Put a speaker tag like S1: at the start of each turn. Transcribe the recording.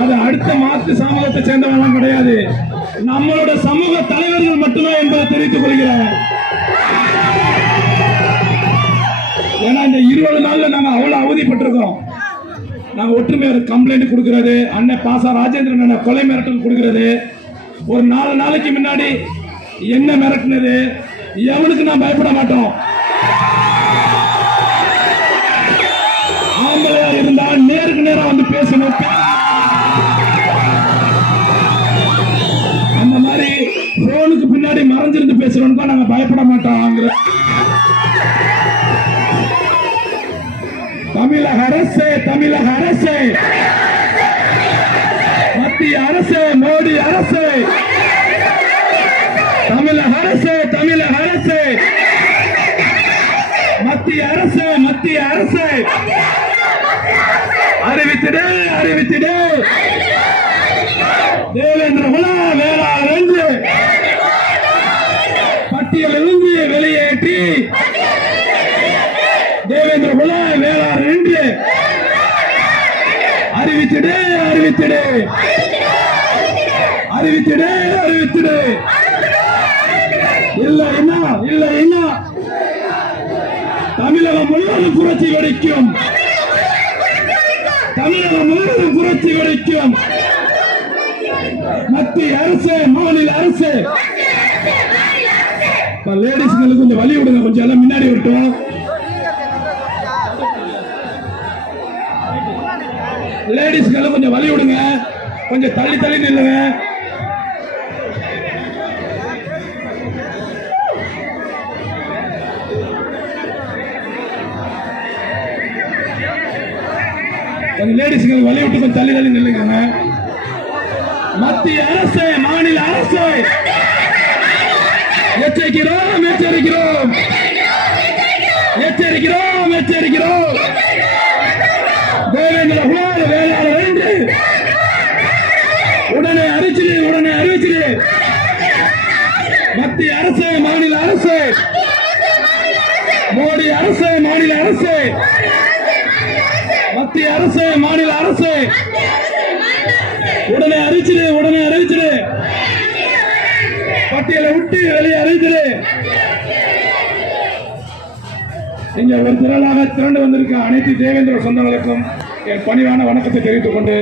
S1: அது அடுத்த மாற்று சமூகத்தை சேர்ந்தவங்க கிடையாது. நம்மளோட சமூக தலைவர்கள் மட்டும்தான் என்பதை தெரிவித்துக் கொள்கிறேன். ஏன்னா இந்த இருபது நாள்ல நாங்க அவ்வளவு அவதிப்பட்டிருக்கோம். நாங்க ஒற்றுமையாக கம்ப்ளைண்ட் கொடுக்கறது அண்ணன் பாசா ராஜேந்திரன் அண்ணன் கொலை மிரட்டல் கொடுக்கறது. ஒரு நாலு நாளைக்கு முன்னாடி என்ன மிரட்டினது எவனுக்கு நான் பயப்பட மாட்டோம். ஆம்பளையா இருந்தா நேருக்கு நேரம் வந்து பேசணும். மறைஞ்சிருந்து நாங்க பயப்பட மாட்டோம் தமிழக அரசு தமிழக அரசு. மத்திய அரசு மோடி அரசு. தமிழக அரசு தமிழக அரசு. மத்திய அரசு மத்திய அரசு. அறிவித்திடு அறிவித்திடு. தேவேந்திர குல வேளாண் அறிவித்திடு அறிவித்திடு. அறிவித்திடு அறிவித்திடு. இல்ல என்ன இல்ல என்ன தமிழகம் முழுவதும் புரட்சி வெடிக்கும். தமிழகம் முழுவதும் புரட்சி வெடிக்கும். மத்திய அரசு மாநில அரசு. லேடிஸ்களுக்கு கொஞ்சம் வழி விடுங்க கொஞ்சம் எல்லாம் முன்னாடி விட்டோம் லேடிஸ்களும் கொஞ்சம் வழி விடுங்க. கொஞ்சம் தள்ளி தள்ளி நில்லுங்க. கொஞ்சம் லேடிஸ்கள் வழி விட்டு கொஞ்சம் தள்ளி தள்ளி நில்லுங்க. மத்திய அரசு மாநில அரசு. எச்சரிக்கிறோம் எச்சரிக்கிறோம். எச்சரிக்கிறோம் எச்சரிக்கிறோம். மோடி அரசு மாநில அரசு. மத்திய அரசு மாநில அரசு. உடனே அறிவிச்சிடு உடனே அறிவிச்சிடு. பட்டியலை விட்டு வெளியே அறிவிச்சிடு. இங்க ஒரு திரளாக திரண்டு வந்திருக்க அனைத்து தேவேந்திர சொந்தங்களுக்கும் என் பணிவான வணக்கத்தை தெரிவித்துக் கொண்டு